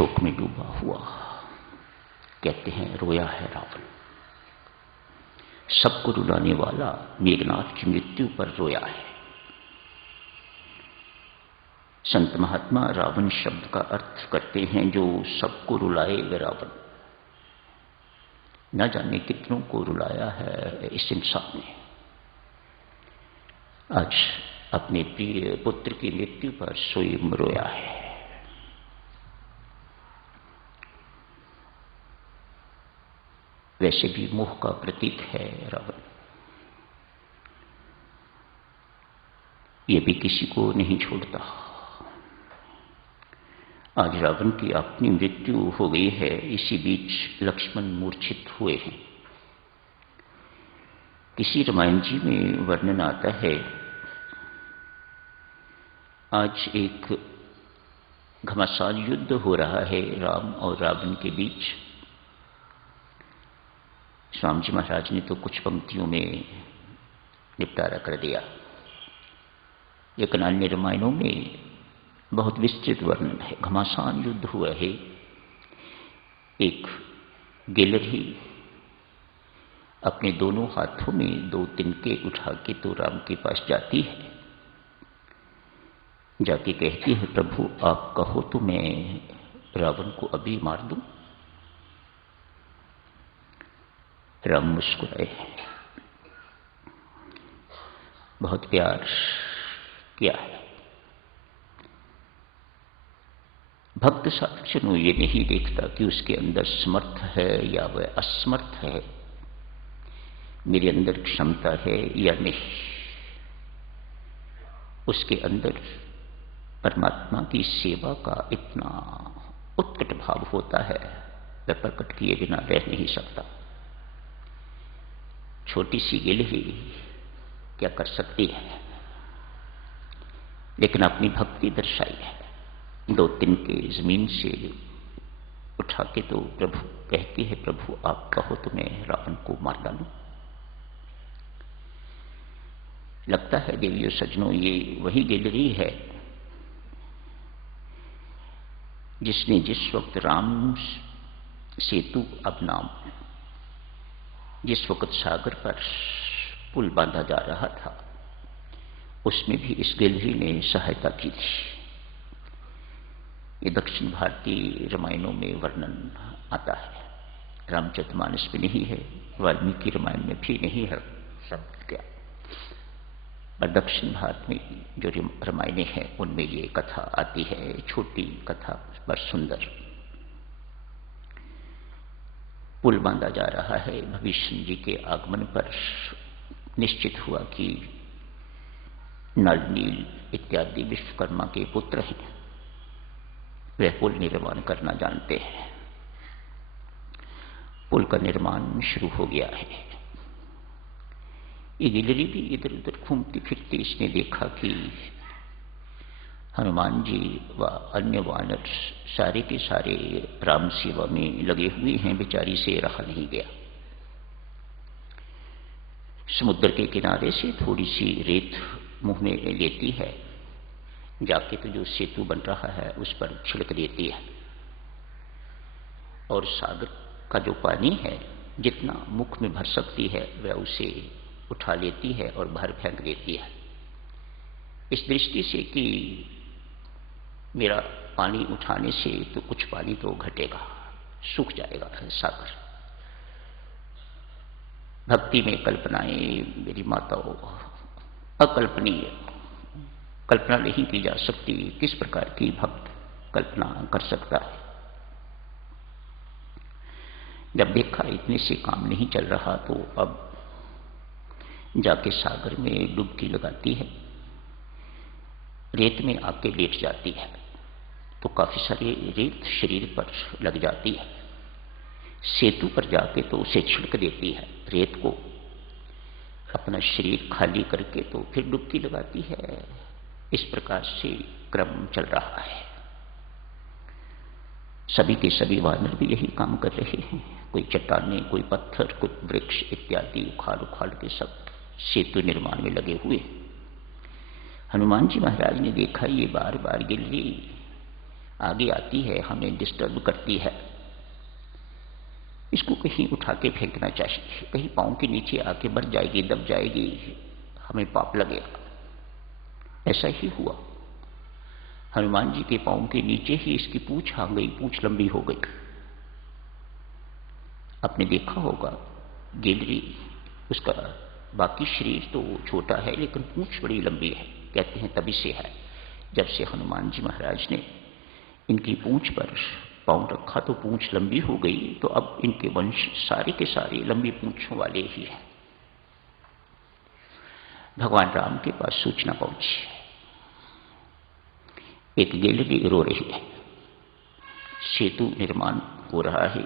शोक में डूबा हुआ। कहते हैं रोया है रावण। सबको रुलाने वाला मेघनाथ की मृत्यु पर रोया है। संत महात्मा रावण शब्द का अर्थ करते हैं जो सबको रुलाए रावण। न जाने कितनों को रुलाया है इस इंसान ने। आज अपने प्रिय पुत्र की मृत्यु पर स्वयं रोया है। वैसे भी मोह का प्रतीक है रावण। ये भी किसी को नहीं छोड़ता। आज रावण की अपनी मृत्यु हो गई है, इसी बीच लक्ष्मण मूर्छित हुए हैं। किसी रामायण जी में वर्णन आता है, आज एक घमासान युद्ध हो रहा है राम और रावण के बीच। स्वामी जी महाराज ने तो कुछ पंक्तियों में निपटारा कर दिया, लेकिन अन्य रामायणों में बहुत विस्तृत वर्णन है। घमासान युद्ध हुआ है। एक गिलहरी अपने दोनों हाथों में 2 तिनके उठा के तो राम के पास जाती है। जाके कहती है, प्रभु आप कहो तो मैं रावण को अभी मार दूं। राम मुस्कुराए, बहुत प्यार किया है। भक्त साधु ये नहीं देखता कि उसके अंदर समर्थ है या वह असमर्थ है, मेरे अंदर क्षमता है या नहीं। उसके अंदर परमात्मा की सेवा का इतना उत्कट भाव होता है, वह प्रकट किए बिना रह नहीं सकता। छोटी सी गिलहरी क्या कर सकती है, लेकिन अपनी भक्ति दर्शाई है। 2 तिनके जमीन से उठा के तो प्रभु कहती है, प्रभु आप कहो तो मैं रावण को मार डालूं। लगता है देवियों सज्जनों, ये वही गिलहरी है जिसने जिस वक्त राम सेतु अपना, जिस वक्त सागर पर पुल बांधा जा रहा था, उसमें भी इस गिलहरी ने सहायता की थी। ये दक्षिण भारतीय रामायणों में वर्णन आता है। रामचरितमानस में नहीं है, वाल्मीकि रामायण में भी नहीं है शब्द क्या, और दक्षिण भारत में जो रामायणें हैं उनमें ये कथा आती है। छोटी कथा पर सुंदर। पुल बांधा जा रहा है। भविष्य जी के आगमन पर निश्चित हुआ कि नल नील इत्यादि विश्वकर्मा के पुत्र हैं, वे पुल निर्माण करना जानते हैं। पुल का निर्माण शुरू हो गया है। ये गिलहरी भी इधर उधर घूमती फिरती इसने देखा कि हनुमान जी व अन्य वानर सारे के सारे राम सेवा में लगे हुए हैं, बेचारी से रहा नहीं गया। समुद्र के किनारे से थोड़ी सी रेत मुंह में लेती है, जाके तो जो सेतु बन रहा है उस पर छिड़क देती है, और सागर का जो पानी है जितना मुख में भर सकती है वह उसे उठा लेती है और बाहर फेंक देती है, इस दृष्टि से कि मेरा पानी उठाने से तो कुछ पानी तो घटेगा, सूख जाएगा सागर। भक्ति में कल्पनाएं मेरी माताओं अकल्पनीय, कल्पना नहीं की जा सकती। किस प्रकार की भक्त कल्पना कर सकता है। जब देखा इतने से काम नहीं चल रहा तो अब जाके सागर में डुबकी लगाती है, रेत में आके लेट जाती है तो काफी सारी रेत शरीर पर लग जाती है। सेतु पर जाके तो उसे छिड़क देती है, रेत को अपना शरीर खाली करके तो फिर डुबकी लगाती है। इस प्रकार से क्रम चल रहा है। सभी के सभी वानर भी यही काम कर रहे हैं। कोई चट्टाने, कोई पत्थर, कोई वृक्ष इत्यादि उखाड़ उखाड़ के सब सेतु निर्माण में लगे हुए। हनुमान जी महाराज ने देखा ये बार बार गिलहरी आगे आती है, हमें डिस्टर्ब करती है, इसको कहीं उठा के फेंकना चाहिए। कहीं पांव के नीचे आके बढ़ जाएगी, दब जाएगी, हमें पाप लगेगा। ऐसा ही हुआ, हनुमान जी के पांव के नीचे ही इसकी पूंछ आ गई, पूंछ लंबी हो गई। आपने देखा होगा गिलहरी, उसका बाकी शरीर तो छोटा है लेकिन पूंछ बड़ी लंबी है। कहते हैं तभी से है, जब से हनुमान जी महाराज ने इनकी पूंछ पर पांव रखा तो पूंछ लंबी हो गई। तो अब इनके वंश सारे के सारे लंबी पूंछों वाले ही हैं। भगवान राम के पास सूचना पहुंची, एक गिलहरी रो रही है, सेतु निर्माण हो रहा है,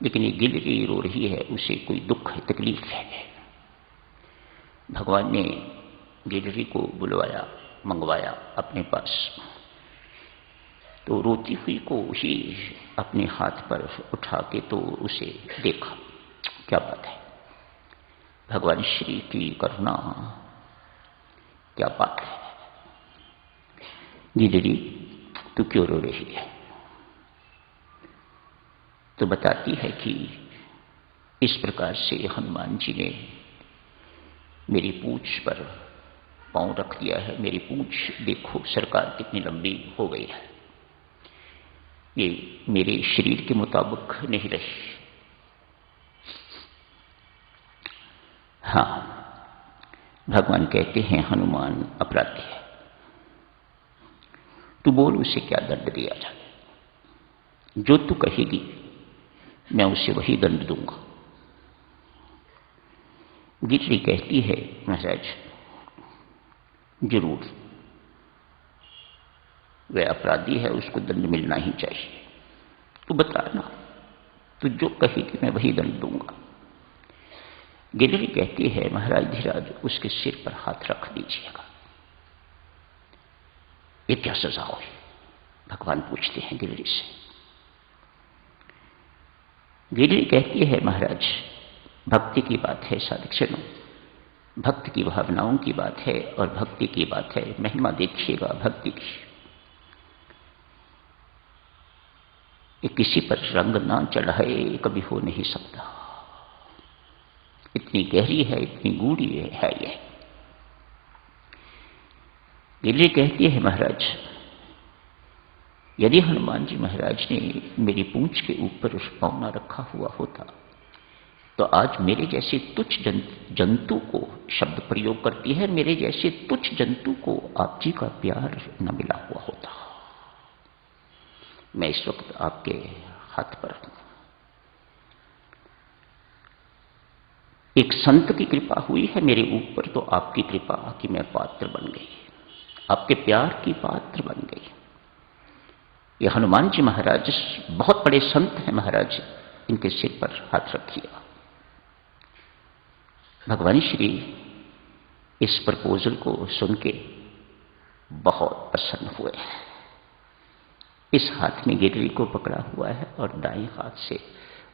लेकिन ये गिलहरी रो रही है, उसे कोई दुख है, तकलीफ है। भगवान ने गिलहरी को बुलवाया, मंगवाया अपने पास। तो रोती हुई को ही अपने हाथ पर उठा के तो उसे देखा। क्या बात है, भगवान श्री की करुणा, क्या बात है। गिलहरी तू क्यों रो रही है? तो बताती है कि इस प्रकार से हनुमान जी ने मेरी पूंछ पर पांव रख दिया है। मेरी पूंछ देखो सरकार कितनी लंबी हो गई है, ये मेरे शरीर के मुताबिक नहीं रही। हाँ, भगवान कहते हैं हनुमान अपराधी है, तू बोल उसे क्या दंड दिया जाए। जो तू कहेगी मैं उसे वही दंड दूंगा। गिलहरी कहती है महाराज जरूर, वह अपराधी है, उसको दंड मिलना ही चाहिए। तू बताना, तू जो कहेगी मैं वही दंड दूंगा। गिलहरी कहती है महाराज धीराज उसके सिर पर हाथ रख दीजिएगा। ये क्या सजा हुई? भगवान पूछते हैं गिलहरी से। गिलहरी कहती है महाराज भक्ति की बात है साधक, भक्त की भावनाओं की बात है और भक्ति की बात है। महिमा देखिएगा भक्ति की, ये किसी पर रंग ना चढ़ाए कभी हो नहीं सकता। इतनी गहरी है, इतनी गूढ़ी है ये। गिलहरी कहती है महाराज यदि हनुमान जी महाराज ने मेरी पूंछ के ऊपर पांव न रखा हुआ होता तो आज मेरे जैसे तुच्छ जंतु को, शब्द प्रयोग करती है, मेरे जैसे तुच्छ जंतु को आप जी का प्यार न मिला हुआ होता। मैं इस वक्त आपके हाथ पर हूं। एक संत की कृपा हुई है मेरे ऊपर, तो आपकी कृपा की मैं पात्र बन गई, आपके प्यार की पात्र बन गई। ये हनुमान जी महाराज बहुत बड़े संत हैं महाराज, इनके सिर पर हाथ रखिए। भगवान श्री इस प्रपोजल को सुन के बहुत प्रसन्न हुए। इस हाथ में गिलहरी को पकड़ा हुआ है और दाएं हाथ से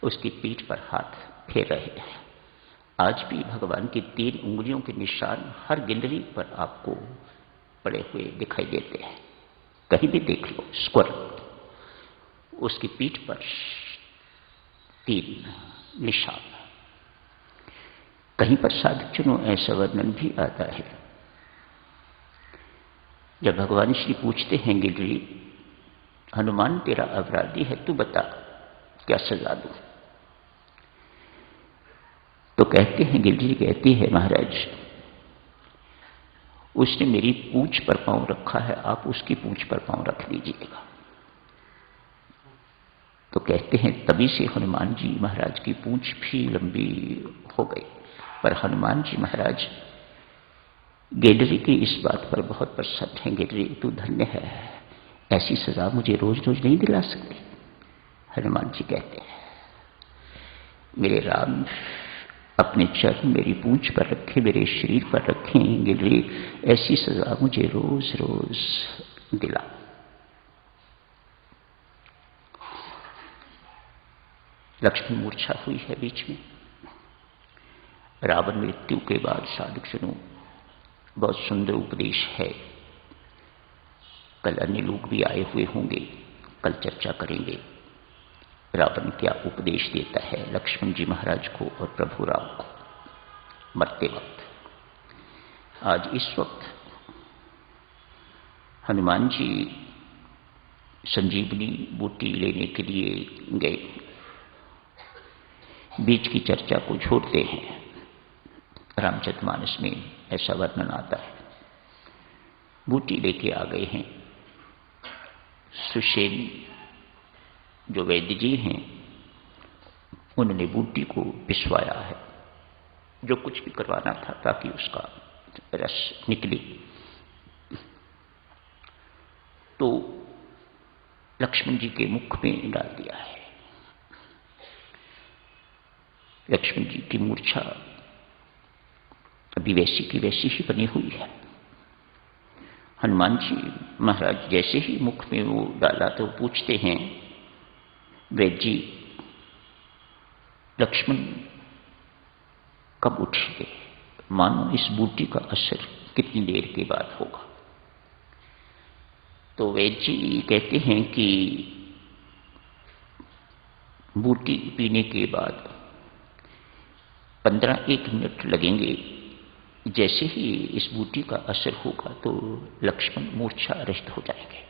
उसकी पीठ पर हाथ फेर रहे हैं। आज भी भगवान की 3 उंगलियों के निशान हर गिलहरी पर आपको पड़े हुए दिखाई देते हैं। कहीं भी देख लो स्क्वायर, उसकी पीठ पर 3 निशान। कहीं पर साधुजनों ऐसा वर्णन भी आता है, जब भगवान श्री पूछते हैं गिलहरी हनुमान तेरा अपराधी है, तू बता क्या सजा दूं? तो कहते हैं, गिलहरी कहती है महाराज उसने मेरी पूंछ पर पांव रखा है, आप उसकी पूंछ पर पांव रख दीजिएगा। तो कहते हैं तभी से हनुमान जी महाराज की पूंछ भी लंबी हो गई। पर हनुमान जी महाराज गिलहरी की इस बात पर बहुत प्रसन्न है। गिलहरी तू धन्य है, ऐसी सजा मुझे रोज रोज नहीं दिला सकती। हनुमान जी कहते हैं मेरे राम अपने चरण मेरी पूंछ पर रखे, मेरे शरीर पर रखें, गिलहरी ऐसी सजा मुझे रोज रोज दिला। लक्ष्मण मूर्छा हुई है बीच में। रावण मृत्यु के बाद साधक जनों बहुत सुंदर उपदेश है, कल अन्य लोग भी आए हुए होंगे, कल चर्चा करेंगे रावण क्या उपदेश देता है लक्ष्मण जी महाराज को और प्रभु राम को मरते वक्त। आज इस वक्त हनुमान जी संजीवनी बूटी लेने के लिए गए। बीच की चर्चा को छोड़ते हैं। रामचरितमानस में ऐसा वर्णन आता है। बूटी लेके आ गए हैं। सुषेण जो वैद्य जी हैं उन्होंने बूटी को पिसवाया है, जो कुछ भी करवाना था ताकि उसका रस निकले। तो लक्ष्मण जी के मुख में डाल दिया है। लक्ष्मण जी की मूर्छा अभी वैसी की वैसी ही बनी हुई है। हनुमान जी महाराज जैसे ही मुख में वो डाला तो पूछते हैं, वैद्य जी लक्ष्मण कब उठेंगे? मानो इस बूटी का असर कितनी देर के बाद होगा? तो वैद्य जी कहते हैं कि बूटी पीने के बाद 15-1 मिनट लगेंगे। जैसे ही इस बूटी का असर होगा तो लक्ष्मण मूर्छा रहित हो जाएंगे।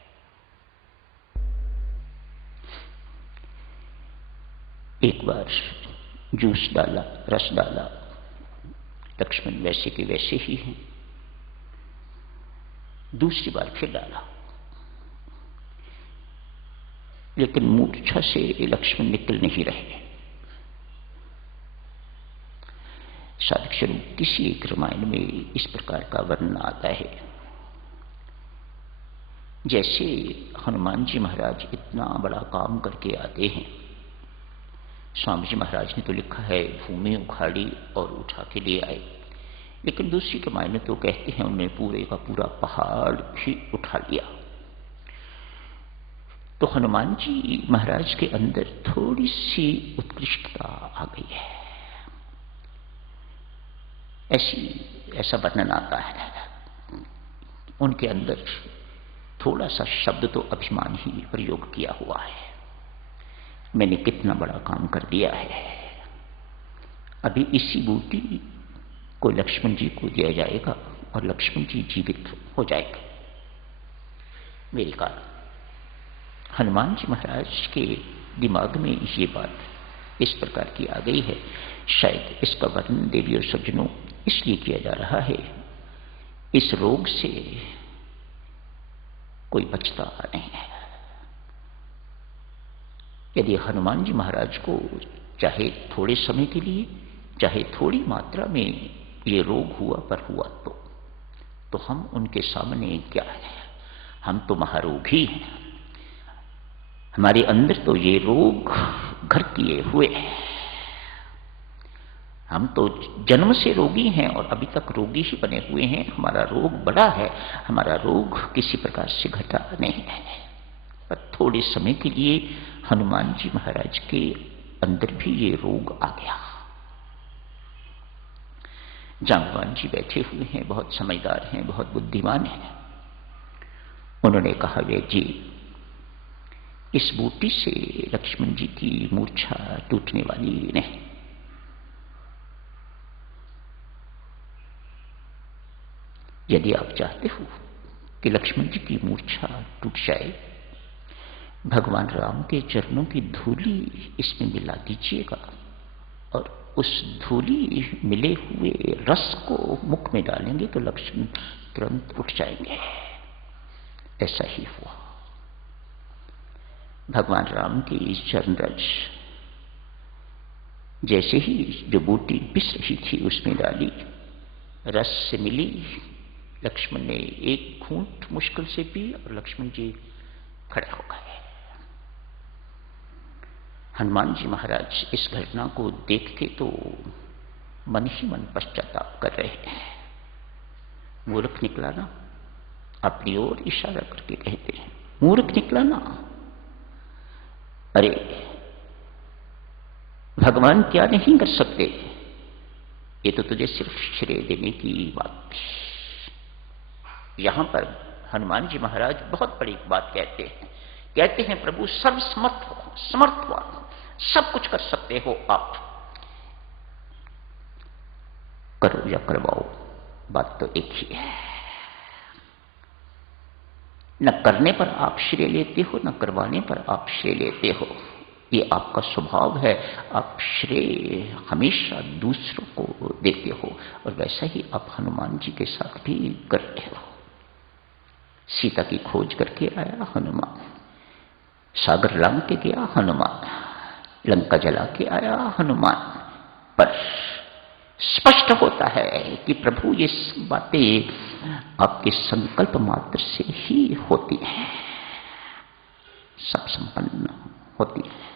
एक बार जूस डाला, रस डाला, लक्ष्मण वैसे के वैसे ही हैं। दूसरी बार फिर डाला, लेकिन मूर्छा से लक्ष्मण निकल नहीं रहे। साधक स्वरूप किसी एक रामायण में इस प्रकार का वर्णन आता है। जैसे हनुमान जी महाराज इतना बड़ा काम करके आते हैं, स्वामी जी महाराज ने तो लिखा है भूमि उखाड़ी और उठा के ले आए, लेकिन दूसरी रामायण में तो कहते हैं उन्होंने पूरे का पूरा पहाड़ भी उठा लिया। तो हनुमान जी महाराज के अंदर थोड़ी सी उत्कृष्टता आ गई है, ऐसा वर्णन आता है। उनके अंदर थोड़ा सा शब्द तो अभिमान ही प्रयोग किया हुआ है। मैंने कितना बड़ा काम कर दिया है। अभी इसी बूटी को लक्ष्मण जी को दिया जाएगा और लक्ष्मण जी जीवित हो जाएंगे मेरे कारण। हनुमान जी महाराज के दिमाग में ये बात इस प्रकार की आ गई है। शायद इसका वर्णन देवी और सज्जनों इसलिए किया जा रहा है, इस रोग से कोई बचता नहीं है। यदि हनुमान जी महाराज को चाहे थोड़े समय के लिए, चाहे थोड़ी मात्रा में ये रोग हुआ पर हुआ तो हम उनके सामने क्या है? हम तो महारोगी हैं। हमारे अंदर तो ये रोग घर किए हुए हैं। हम तो जन्म से रोगी हैं और अभी तक रोगी ही बने हुए हैं। हमारा रोग बड़ा है, हमारा रोग किसी प्रकार से घटा नहीं है। पर थोड़े समय के लिए हनुमान जी महाराज के अंदर भी ये रोग आ गया। जांगवान जी बैठे हुए हैं, बहुत समझदार हैं, बहुत बुद्धिमान हैं। उन्होंने कहा, वे जी इस बूटी से लक्ष्मण जी की मूर्छा टूटने वाली नहीं। यदि आप चाहते हो कि लक्ष्मण जी की मूर्छा टूट जाए, भगवान राम के चरणों की धूली इसमें मिला दीजिएगा और उस धूली मिले हुए रस को मुख में डालेंगे तो लक्ष्मण तुरंत उठ जाएंगे। ऐसा ही हुआ। भगवान राम की चरण रज जैसे ही जो बूटी पिस रही थी उसमें डाली, रस से मिली। लक्ष्मण ने एक घूंट मुश्किल से पी और लक्ष्मण जी खड़े हो गए। हनुमान जी महाराज इस घटना को देखते तो मन ही मन पश्चाताप कर रहे हैं। मूर्ख निकला ना, अपनी ओर इशारा करके कहते हैं, मूर्ख निकला ना। अरे भगवान क्या नहीं कर सकते? ये तो तुझे सिर्फ श्रेय देने की बात थी। यहां पर हनुमान जी महाराज बहुत बड़ी बात कहते हैं कहते हैं प्रभु सर्वसमर्थ हो, समर्थवान हो, सब कुछ कर सकते हो आप, करो या करवाओ, बात तो एक ही है। न करने पर आप श्रेय लेते हो, न करवाने पर आप श्रेय लेते हो, ये आपका स्वभाव है। आप श्रेय हमेशा दूसरों को देते हो, और वैसा ही आप हनुमान जी के साथ भी करते हो। सीता की खोज करके आया हनुमान, सागर लांग के गया हनुमान, लंका जला के आया हनुमान, पर स्पष्ट होता है कि प्रभु ये बातें आपके संकल्प मात्र से ही होती हैं, सब संपन्न होती है।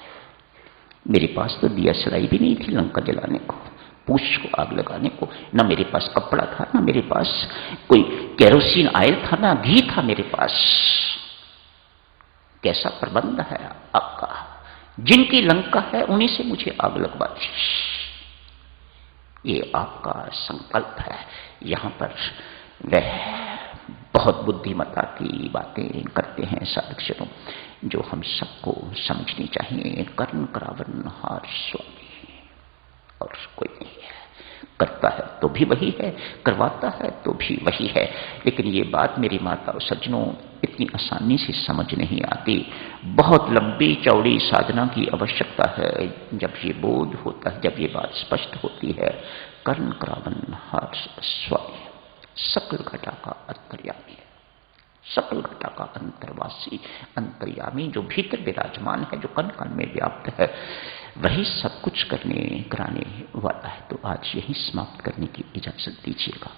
मेरे पास तो दिया सलाई भी नहीं थी लंका जलाने को, पूछ को आग लगाने को, ना मेरे पास कपड़ा था, ना मेरे पास कोई केरोसिन ऑयल था, ना घी था मेरे पास। कैसा प्रबंध है आपका, जिनकी लंका है उन्हीं से मुझे आग लगवा दी। ये आपका संकल्प है। यहां पर वह बहुत बुद्धिमत्ता की बातें करते हैं साधक, जो हम सबको समझनी चाहिए। कर्ण करावन हार स्वामी, और कोई नहीं है। करता है तो भी वही है, करवाता है तो भी वही है। लेकिन ये बात मेरी माता और सज्जनों इतनी आसानी से समझ नहीं आती। बहुत लंबी चौड़ी साधना की आवश्यकता है। जब ये बोध होता है, जब ये बात स्पष्ट होती है, कर्ण करावन हार स्वामी, सकल घटा का अंतर्यामी है, सकल घटा का अंतर्वासी, अंतर्यामी, जो भीतर विराजमान है, जो कण कण में व्याप्त है, वही सब कुछ करने कराने वाला है। तो आज यही समाप्त करने की इजाजत दीजिएगा।